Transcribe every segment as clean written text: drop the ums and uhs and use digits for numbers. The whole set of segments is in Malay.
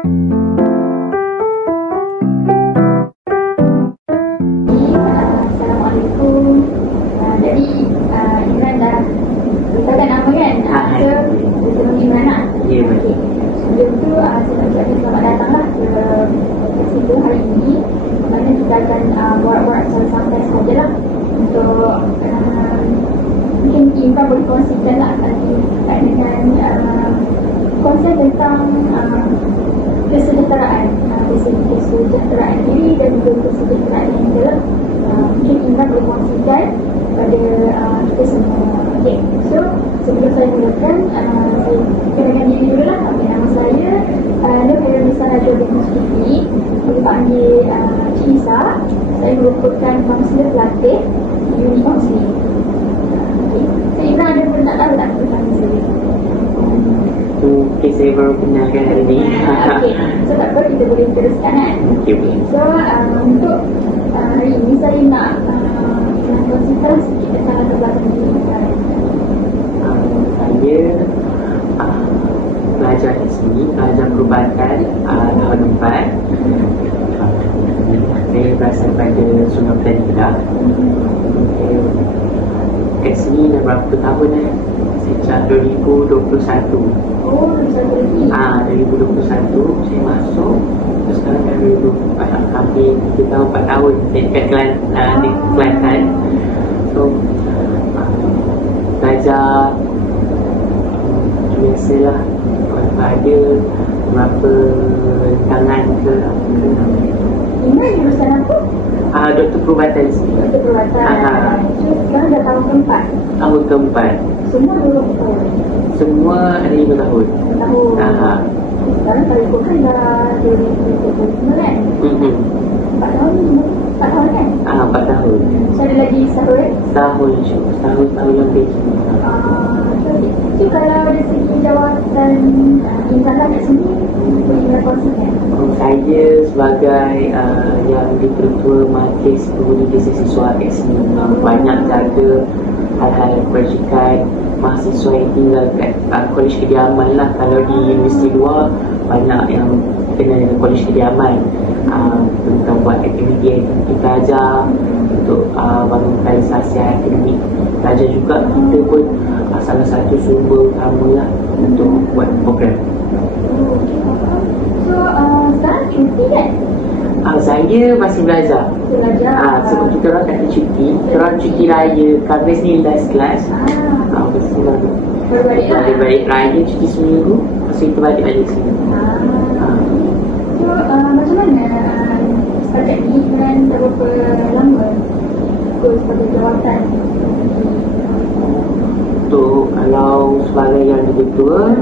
Assalamualaikum. Jadi Imran dah beritahukan nama kan? Sebelum Imran lah. Ya, betul. Sebelum tu saya nak ucapkan selamat datang lah ke festival hari ini. Mana kita akan borak-borak secara santai sahajalah untuk mungkin Imran boleh kongsikan lah nanti terkait dengan konsep tentang kesejahteraan, kesejahteraan diri dan juga kesejahteraan yang dalam. Mungkin Imran boleh kongsikan kepada kita semua. Okay, so sebelum saya mulakan, saya kenalkan diri dulu lah. Okay, nama saya Nur Hairunisa Najwa binti Siti. Saya panggil Cik Isa. Saya merupakan kaunselor pelatih di unit kaunseling. Okay, so Imran ada pun nak tahu tak tentang saya? Okay, saya baru kenalkan hari ni. Okay, so tak apa, kita boleh teruskan kan? Okay. So untuk hari ini saya nak kongsikan sikit tentang latar belakang diri saya. Saya pelajar di sini, pelajar perubatan tahun 4. Saya berasal pada Sungai Petani Kedah. Kat sini dah berapa tahun sejak 2021. Oh, satu lagi. 2021 saya masuk. Terus sekarang dah 2024, hampir 3 tahun, 4 tahun dekat Kelantan. So belajar biasalah, kalau ada berapa tangan ke Imran jurusan apa? doktor perubatan sini. Doktor perubatan. So sekarang dah tahun keempat. Tahun keempat. Semua 20 tahun. Semua ada 5 tahun. 5 tahun. Sekarang kalau ikutkan dah 2025 kan? 4 tahun, 4 tahun kan? 4 tahun. So ada lagi setahun? Setahun lebih. So kalau dari segi jawatan Imran kat sini, boleh Imran kongsikan? Saya sebagai yang di-ketua Majlis Pengundi Desa Siswa kat sini, banyak jaga hal-hal kebajikan mahasiswa yang tinggal kat Kolej Kediaman lah. Kalau di universiti luar, banyak yang kena dengan Kolej Kediaman, tentang buat aktiviti belajar untuk bangunkan realisasi akademik. Belajar juga kita pun salah satu sumber utama lah untuk buat program. So sekarang cuti kan? Saya masih belajar. Sebab kita orang tak ada cuti, kita orang cuti raya. Khamis ni last class. Baru balik raya, cuti seminggu. Lepas tu kita balik sini. So macam mana setakat ni Imran dah berapa lama ikut sebagai jawatan? Untuk kalau sebagai yang ketua,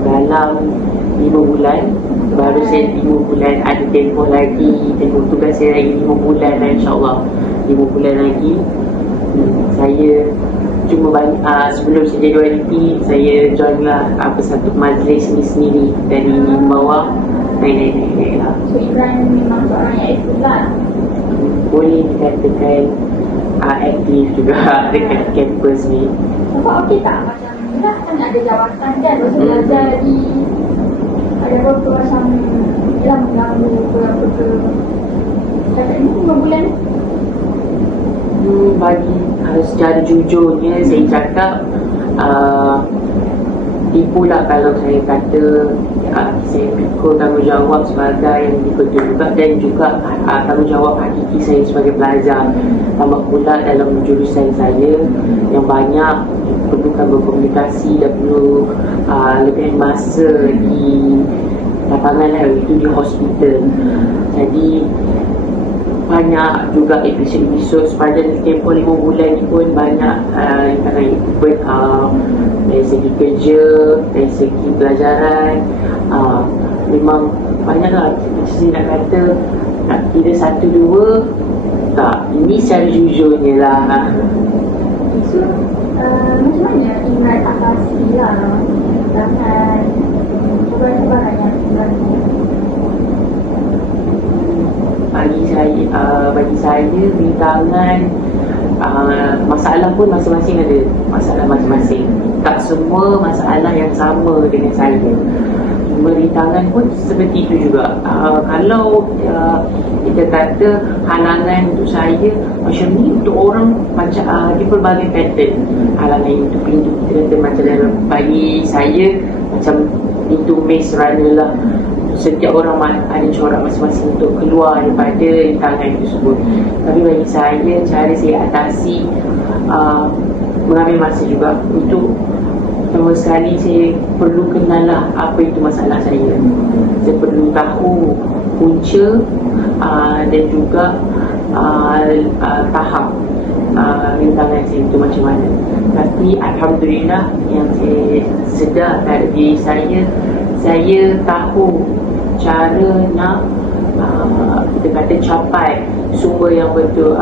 dalam 5 bulan. Baru saya 5 bulan, ada tempoh lagi, tempoh tugas saya lagi 5 bulan lah, insyaAllah 5 bulan lagi. Saya cuma balik, sebelum saya jadi YDP, saya join lah satu majlis ni sendiri. Dari bawah naik lah. So Imran memang seorang yang aktif lah? Boleh dikatakan aktif juga dekat kampus ni. Nampak okey tak? Macam ni lah kan ada jawatan kan, masa belajar di ada apa macam yelah mengganggu ke apa ke. Cakap ni 5 bulan bagi secara jujurnya saya cakap tipu lah kalau saya kata saya pikul tanggungjawab sebagai yang diketua juga, dan juga tanggungjawab hakiki saya sebagai pelajar. Tambah pula dalam jurusan saya yang banyak perlukan berkomunikasi dan perlu lebih masa di lapangan lah, itu di hospital. Jadi banyak juga episod-episod sepanjang tempoh 5 bulan ni pun banyak yang kena ikut dari segi kerja, dari segi pelajaran. Memang banyak lah. Saya nak kata nak kira 1-2 tak, ini secara jujurnya lah. So macam mana Imran atasi lah dengan cabaran-cabaran yang Imran bagi saya rintangan, masalah pun masing-masing ada masalah masing-masing. Tak semua masalah yang sama dengan saya. beri tangan pun seperti itu juga. Kalau kita kata halangan untuk saya macam ni, untuk orang macam di pelbagai pattern. Halangan itu pintu, kita kata macam dalam bagi saya macam pintu maze runner lah. Setiap orang ada corak masing-masing untuk keluar daripada rintangan tersebut. Tapi bagi saya, cara saya atasi mengambil masa juga untuk pertama sekali saya perlu kenal lah apa itu masalah saya. Saya perlu tahu punca dan juga tahap rintangan saya itu macam mana. Tapi Alhamdulillah yang saya sedar pada diri saya tahu cara nak kita kata capai sumber yang betul,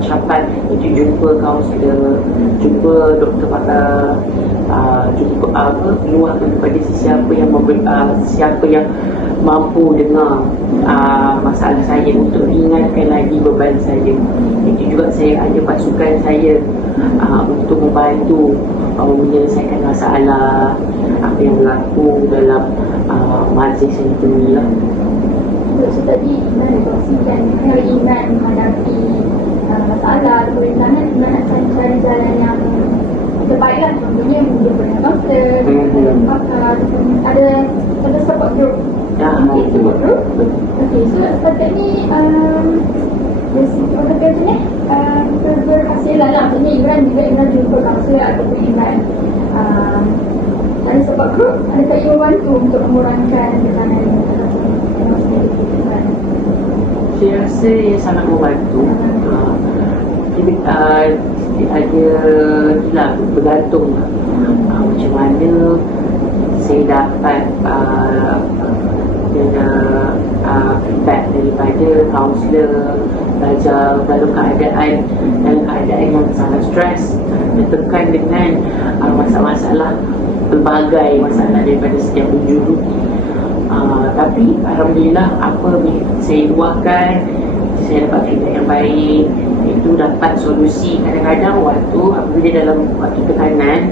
capai itu jumpa kaunselor, jumpa doktor pakar, jumpa luahkan kepada siapa yang mampu dengar masalah saya untuk ringankan lagi beban saya. Itu juga saya ada pasukan saya untuk membantu menyelesaikan masalah apa yang berlaku dalam majlis saya temui lah. So tadi Iman kongsikan cara Iman menghadapi masalah atau rintangan, Iman akan cari jalan yang terbaik lah. Contohnya mungkin dengan doktor, dengan pakar, ada support group. Support group. Okay, so setakat ni orang kata ni berhasilan lah. Maksudnya Iman jumpa kaunselor ataupun Iman ada support group. Adakah ia membantu untuk mengurangkan tekanan? Saya rasa ia sangat membantu. Ada bergantung macam mana saya dapat feedback daripada kaunselor. Belajar dalam keadaan yang sangat stres, tertekan dengan masalah-masalah, pelbagai masalah daripada setiap penjuru. Tapi Alhamdulillah apa saya luahkan, saya dapat feedback yang baik, itu dapat solusi. Kadang-kadang apabila dalam waktu tekanan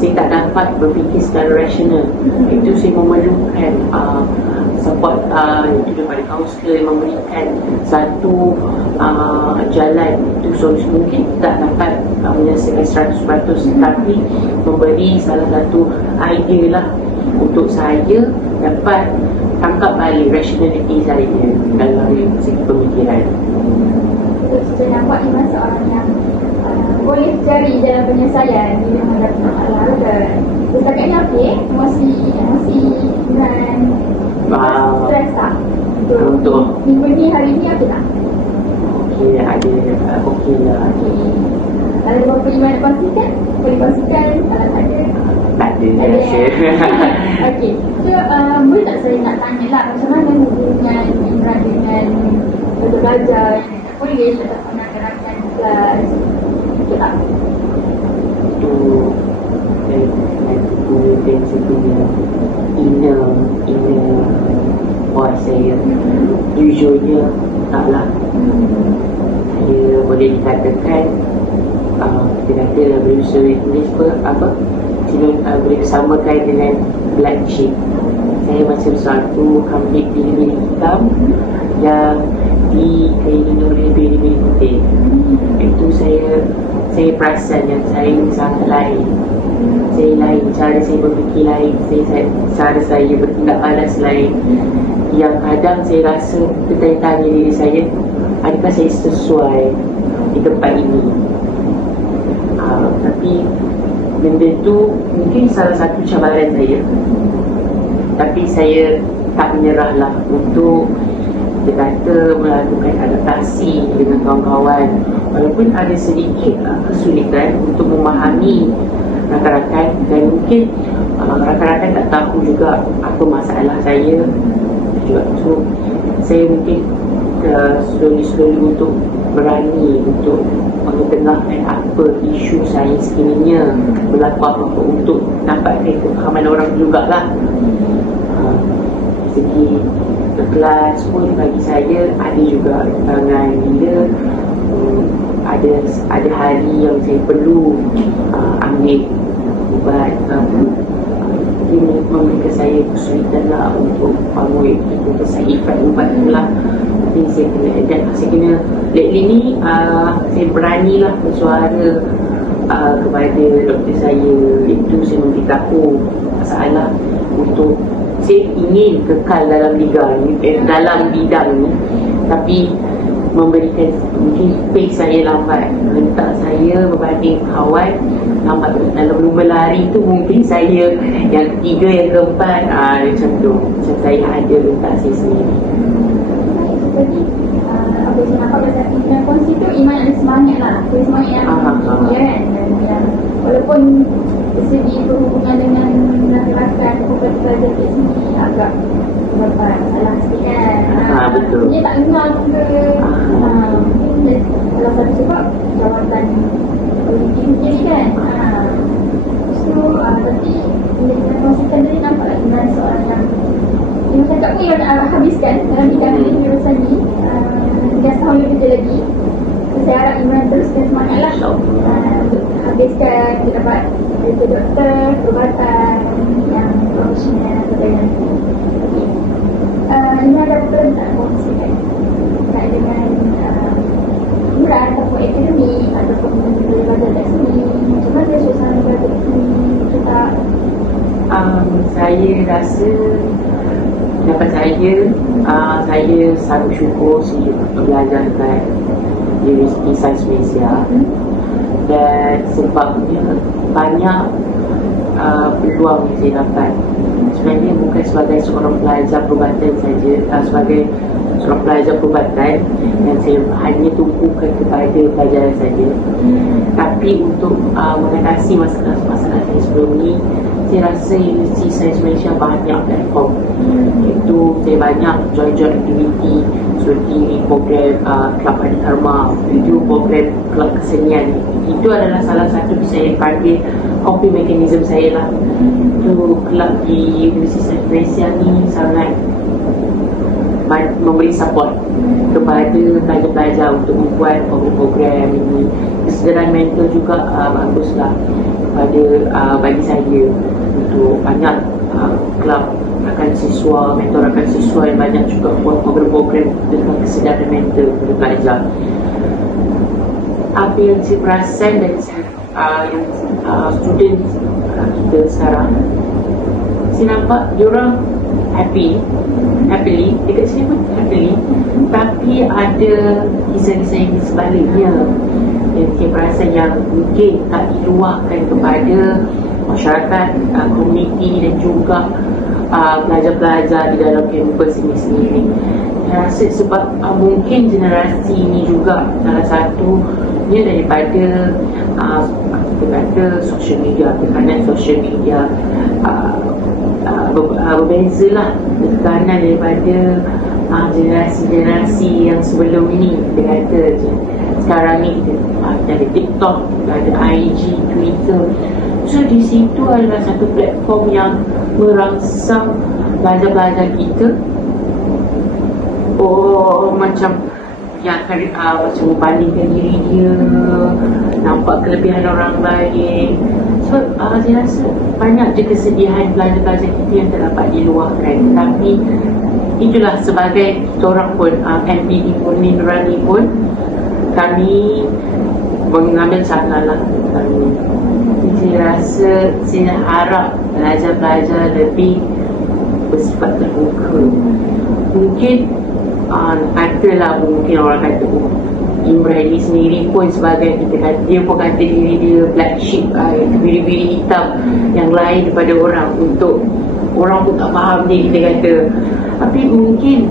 saya tak dapat berfikir secara rasional, itu saya memerlukan support itu daripada kaunselor yang memberikan satu jalan. Itu solusi mungkin tak dapat menyelesaikan 100%, tapi memberi salah satu idea lah untuk saya dapat tangkap balik rationality saya dalam segi pemikiran. Saya nampak Iman seorang yang boleh cari jalan penyelesaian bila menghadapi masalah. Setakat ni okey, masih Iman stres tak? Untuk minggu ni, hari ni okey tak? Okey, ada okey lah. Ada berapa Iman nak kongsikan? Boleh kongsikan kalau tak ada? Tak ada, share. Okey, so boleh tak saya nak tanya lah macam mana hubungan Imran dengan belajar kuliah atau pengajaran kelas? Okey tak? Itu dan sebagainya inner buat saya jujurnya taklah. Dia boleh dikatakan kita kata berusaha English boleh disamakan dengan black sheep. Saya macam satu kambing bili-bili hitam yang dikelilingi oleh bili-bili putih. Itu saya perasan yang saya sangat lain. Saya lain, cara saya berfikir lain, cara saya bertindak balas lain. Yang kadang saya rasa bertanya-tanya diri saya, adakah saya sesuai di tempat ini? Tapi benda tu mungkin salah satu cabaran saya. Tapi saya tak menyerahlah untuk kita kata melakukan adaptasi dengan kawan-kawan. Walaupun ada sedikit kesulitan untuk memahami rakan-rakan, dan mungkin rakan-rakan tak tahu juga apa masalah saya juga. So saya mungkin slowly untuk berani untuk mengetengahkan apa isu saya sekiranya berlaku apa-apa, untuk dapatkan kefahaman orang jugalah. Segi kelas pun bagi saya ada juga rintangan bila ada hari yang saya perlu ambil ubat mungkin memberikan saya kesulitan lah untuk itu kesahihan ubat tu lah. Tapi saya kena adapt, saya kena lately ni saya beranilah bersuara kepada doktor saya. Itu saya memberitahu masalah untuk saya ingin kekal dalam liga ni, dalam bidang ni, tapi memberikan mungkin pace saya lambat, rentak saya berbanding kawan lambat. Dalam lumba lari tu mungkin saya yang ketiga, yang keempat, macam tu. Macam saya ada rentak saya sendiri. Jadi apa yang nampak pada Iman kongsi tu, Iman ada semangat lah, semangat yang tinggi kan. Dan walaupun dari segi berhubungan dengan rakan-rakan pelajar di sini agak dapat salah sikit kan. Betul. Dia tak kenal ke, mungkin salah satu sebab jawatan politik jadi kan. So tapi bila kita kongsikan tadi nampak lagi Iman soalan yang Iman cakap pun Iman habiskan dalam bidang ini jurusan ni 3 tahun lebih kerja lagi. Saya harap Iman teruskan semangat lah untuk habiskan, kita dapat dari doktor, perubatan yang profesional dan Iman ada betul tak kongsikan terkait dengan murah ataupun akademik ataupun belajar kat sini, macam mana suasana belajar kat sini, betul tak? Saya rasa dapat saya sangat syukur saya belajar dekat Universiti Sains Malaysia, dan sebabnya banyak peluang yang saya dapat. Sebenarnya bukan sebagai seorang pelajar perubatan saja, sebagai seorang pelajar perubatan yang saya hanya tumpukan kepada pelajaran saja, tapi untuk mengatasi masalah-masalah saya sebelum ni, saya rasa Universiti Sains Malaysia banyak platform. Itu saya banyak join aktiviti seperti program Kelab Adik Karma, video program Kelab Kesenian. Itu adalah salah satu saya panggil coping mechanism saya lah. Itu kelab di Universiti Sains Malaysia ni sangat memberi support kepada pelajar-pelajar untuk membuat program-program ini. Kesedaran mental juga baguslah kepada bagi saya untuk banyak kelab rakan siswa, mentor rakan siswa yang banyak juga buat program-program tentang kesedaran mental kepada pelajar. Apa yang saya perasan dari yang student kita sekarang, saya nampak diorang happily dekat sini pun happily, tapi ada kisah-kisah yang sebaliknya yang saya perasan yang mungkin tak diluahkan kepada masyarakat, komuniti dan juga pelajar-pelajar di dalam kampus ini sendiri. Saya rasa sebab mungkin generasi ini juga salah satunya daripada kita kata social media, tekanan social media berbezalah tekanan daripada generasi-generasi yang sebelum ini. Kita kata sekarang ni kita ada TikTok, ada IG, Twitter. So di situ adalah satu platform yang merangsang pelajar-pelajar kita macam yang akan macam membandingkan diri dia, nampak kelebihan orang lain. So saya rasa banyak je kesedihan pelajar-pelajar kita yang tak dapat diluahkan. Tapi itulah sebagai seorang pun MPD Murni Nurani pun kami mengambil cara lah. Saya rasa saya harap pelajar-pelajar lebih bersifat terbuka. Mungkin katalah mungkin orang kata Imran ini sendiri pun sebagai kita kata, dia pun kata diri dia black sheep, biri-biri hitam yang lain daripada orang, untuk orang pun tak faham dia, kita kata. Tapi mungkin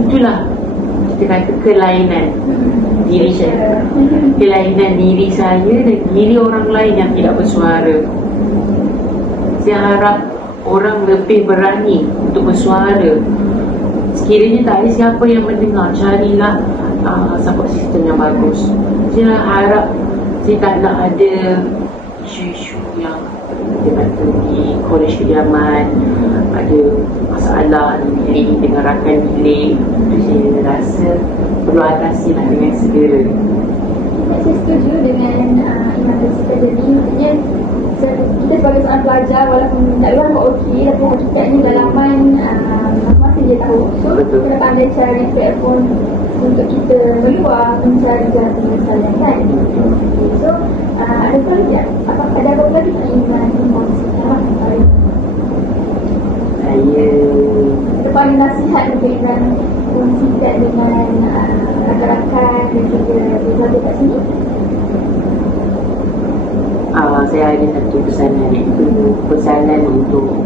itulah kita kata kelainan diri saya, kelainan diri saya dan diri orang lain yang tidak bersuara. Saya harap orang lebih berani untuk bersuara. Sekiranya tak ada siapa yang mendengar, carilah support system yang bagus. Saya harap saya tak nak ada isu-isu yang kita kata di kolej kediaman ada masalah diri dengan rakan bilik. Itu saya rasa perlu atasilah dengan segera. Saya setuju dengan Iman bercakap tadi. Maksudnya kita sebagai seorang pelajar walaupun tak luar buat okey, tapi hakikatnya dalaman masing-masing dia tahu. So Betul. kita pandai cari platform untuk kita meluar mencari jalan penyelesaian kan. So ada apa lagi? Apakah ada apa lagi keinginan kongsi sama? Saya Lepas ada nasihat keinginan kongsikan dengan rakan-rakan dan juga berada kat sini. saya ada satu pesanan, iaitu pesanan untuk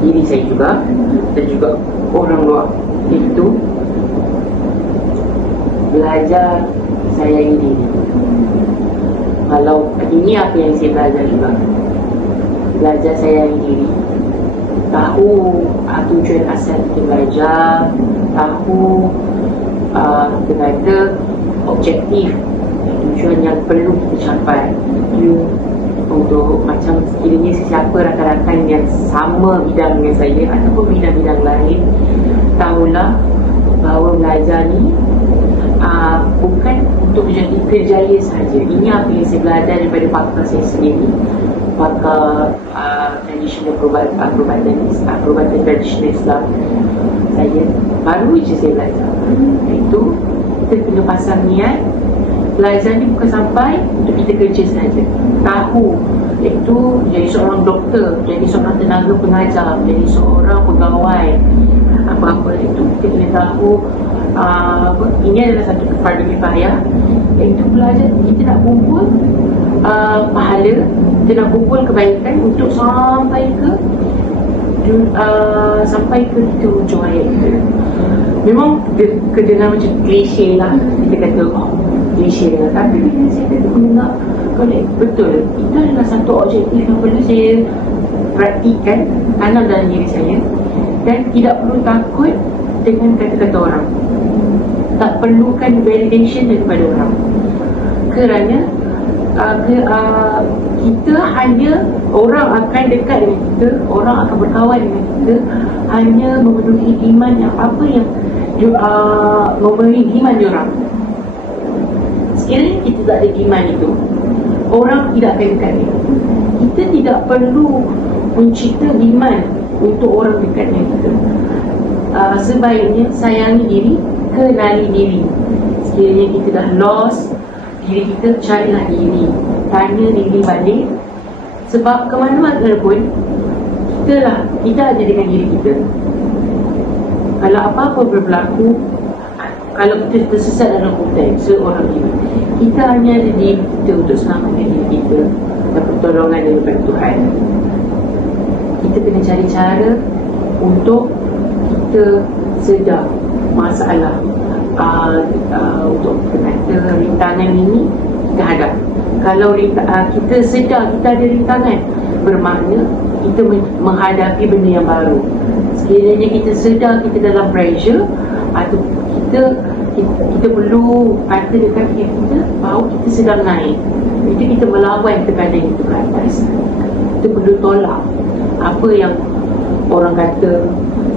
diri saya juga dan juga orang luar, iaitu belajar sayangi diri. Kalau ini apa yang saya belajar juga, belajar sayangi diri, tahu tujuan asal kita belajar, tahu kita kata objektif, tujuan yang perlu kita capai. Itu untuk macam sekiranya sesiapa rakan-rakan yang sama bidang dengan saya ataupun bidang-bidang lain, tahulah bahawa belajar ni bukan untuk menjadi kerjaya sahaja. Ini apa yang saya belajar daripada pakar saya sendiri, pakar tradisional perubatan tradisional Islam. Saya baru je saya belajar, iaitu kita kena pasang niat. Belajar ni bukan sampai untuk kita kerja sahaja, tahu, iaitu jadi seorang doktor, jadi seorang tenaga pengajar, jadi seorang pegawai, apa-apa itu kita kena tahu. Ini adalah satu fardu kifayah, iaitu belajar kita nak kumpul pahala, kita nak kumpul kebaikan untuk sampai ke kita hujung hayat kita. Memang kedengar macam klise lah, kita kata klise lah, tapi bila saya kata mendengar betul, itu adalah satu objektif yang perlu saya praktikan, tanam dalam diri saya, dan tidak perlu takut dengan kata-kata orang, tak perlukan validation daripada orang, kerana kita hanya, orang akan dekat dengan kita, orang akan berkawan dengan kita hanya memenuhi iman yang apa yang memenuhi iman diorang. Sekiranya kita tak ada iman itu, orang tidak akan dekat dengan kita. Kita tidak perlu mencipta iman untuk orang dekat dengan kita. Sebaiknya sayangi diri, kenali diri. Sekiranya kita dah lost diri kita, carilah diri, tanya diri balik. Sebab ke mana-mana pun kita ada dengan diri kita. Kalau apa-apa berlaku, kalau kita tersesat dalam hutan seorang diri, kita hanya ada diri kita untuk selamatkan diri kita dan pertolongan daripada Tuhan. Kita kena cari cara untuk kita sedar masalah, untuk kata rintangan ini kita hadap. Kalau kita sedar kita ada rintangan, bermakna kita menghadapi benda yang baru. Sekiranya kita sedar kita dalam pressure, atau kita perlu kata dekat diri kita bahawa kita sedang naik, itu kita melawan tekanan itu ke atas. Kita perlu tolak apa yang orang kata,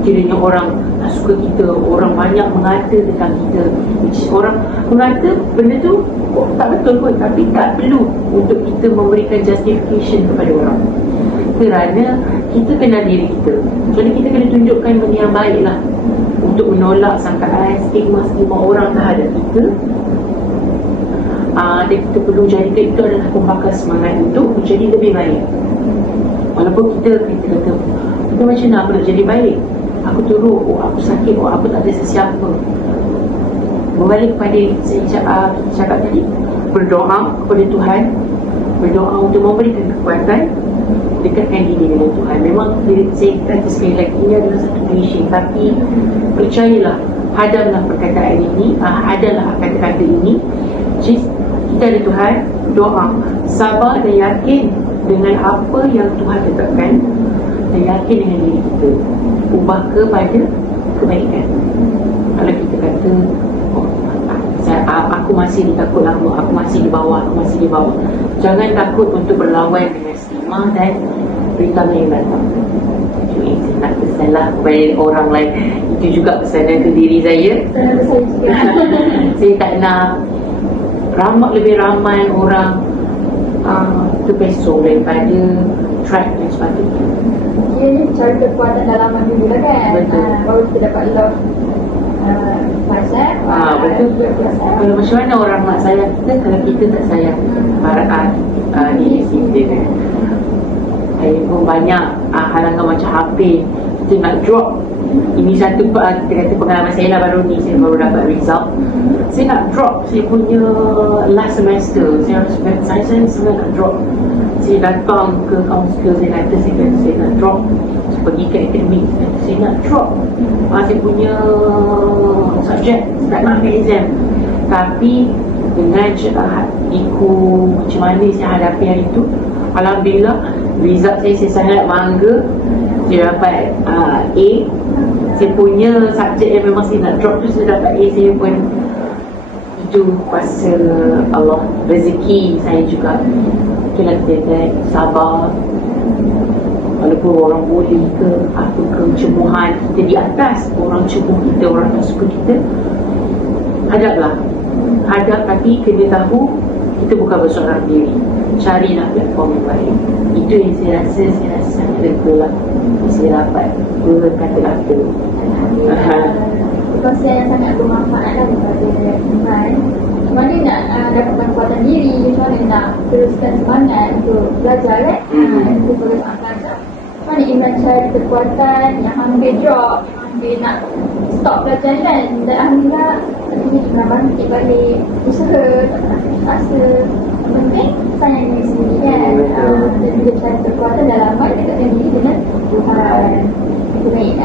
kiranya orang tak suka kita, orang banyak mengata tentang kita, orang mengata benda tu tak betul pun, tapi tak perlu untuk kita memberikan justification kepada orang, kerana kita kenal diri kita. Jadi kita kena tunjukkan benda yang baik lah, untuk menolak sangkaan, stigma orang terhadap kita. Dan kita perlu jadikan itu adalah pembakar semangat untuk menjadi lebih baik. Walaupun kita kata, kita macam nak nak jadi baik, aku teruk, aku sakit, aku tak ada sesiapa. Berbalik kepada saya cakap tadi, berdoa kepada Tuhan, berdoa untuk memberikan kekuatan, dekatkan diri dengan Tuhan. Memang saya kata sekali lagi, ini adalah satu klise, tapi percayalah, hadamlah perkataan ini, hadamlah kata-kata ini. Kita ada Tuhan, doa, sabar dan yakin dengan apa yang Tuhan tetapkan, dan yakin dengan diri kita, ubah kepada kebaikan. Kalau kita kata aku masih ditakut lama, aku masih di bawah, jangan takut untuk berlawan dengan stigma dan rintangan yang datang. Itu yang saya nak pesanlah kepada orang lain. Itu juga pesanan ke diri saya. Saya tak nak lebih ramai orang terpesong daripada track dan sebagainya. Dia ni cari kekuatan dalaman dulu lah kan. Betul. Baru kita dapat love pasal. Betul. Kalau macam mana orang nak sayang kita kalau kita tak sayang diri kita kan. Saya pun banyak halangan macam HP kita nak drop. Ini satu kita kata pengalaman saya lah, baru ni saya baru dapat result. Saya nak drop saya punya last semester. Saya sebenarnya nak drop. Saya datang ke kaunselor, saya kata saya nak drop. Saya pergi ke akademik, saya nak drop saya punya subjek, saya tak nak ambil exam. Tapi dengan hatiku macam mana saya hadapi hari itu, alhamdulillah result saya sangat bangga. Saya dapat A. Saya punya subjek yang memang saya nak drop tu saya dapat A. Saya pun itu kuasa Allah, rezeki saya juga. Itulah kita sabar. Walaupun orang boleh ke apa ke cemuhan kita di atas, orang cemuh kita, orang tak suka kita, hadaplah. Hadap, tapi kena tahu kita bukan berseorang diri. Carilah platform yang baik. Itu yang saya rasa lega lah. Saya dapat berkata-kata. Kongsian yang sangat bermanfaat lah kepada Iman. Macam mana nak dapatkan kekuatan diri, macam mana nak teruskan semangat untuk belajar kan? Itu perlu belajar. Macam mana Iman cari kekuatan yang hampir drop, yang hampir nak stop belajar kan? Dan alhamdulillah akhirnya Iman bangkit balik, usaha, tak nak asa. Yang penting sayang diri sendiri kan? Dan juga cari kekuatan dalam dekatkan diri dengan Tuhan. Itu baik.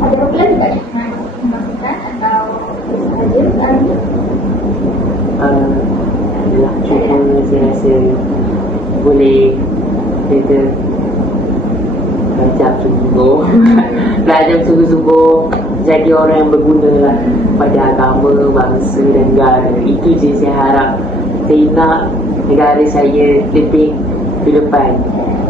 Ada apa lagi tak yang Iman masukkan atau sahaja sekarang ni? Adalah cuma saya rasa boleh kita belajar sungguh-sungguh jadi orang yang berguna lah pada agama, bangsa dan negara. Itu je saya harap. Saya nak negara saya lebih ke depan.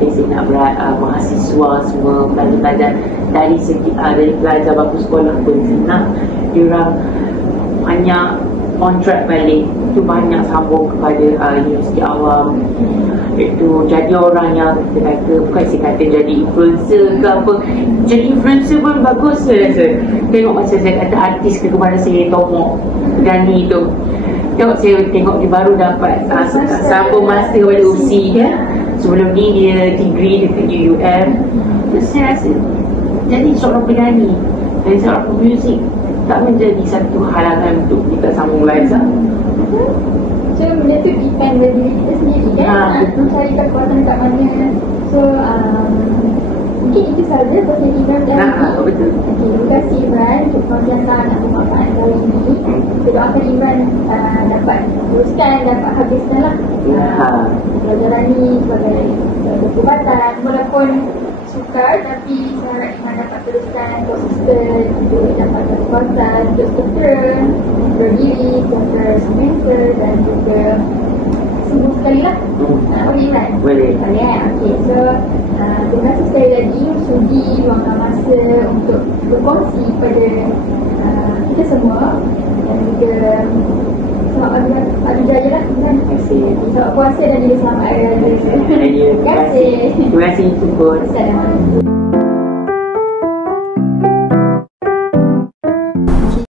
Saya nak mahasiswa semua, pelajar-pelajar dari segi dari pelajar bangku sekolah pun saya nak diorang banyak on track balik. Itu banyak sambung kepada universiti awam. Itu jadi orang yang kita kata, bukan saya kata jadi influencer ke apa. Jadi influencer pun bagus saya rasa. Tengok masa saya kata artis ke kemana saya Tomok Dani tu. Tengok saya tengok dia baru dapat sambung master pada UPSI kan. Sebelum ni dia degree dekat UUM. Terus saya rasa jadi seorang penyanyi dan seorang pemuzik tak menjadi satu halangan untuk kita sambung belajar. So benda tu depend dari diri kita sendiri kan. Cari kekuatan kat mana. So mungkin itu sahaja kongsian Iman dan betul. Terima kasih Iman untuk kongsian sangat bermanfaat kali ini. Kita doakan Iman dapat teruskan, dapat habiskan lah pelajaran ni sebagai perubatan. Walaupun sukar tapi saya harap Iman dapat teruskan konsisten untuk dapat kekuatan untuk sejahtera, berdiri, sejahtera semester dan juga sembuh sekali lah. Boleh Iman? Boleh. Boleh. Okay, so terima kasih sekali lagi sudi luangkan masa untuk berkongsi pada kita semua dan juga selamat pagi jaya lah. Terima kasih. Selamat puasa dan juga selamat hari raya. Terima kasih. Terima kasih. Terima kasih. Assalamualaikum.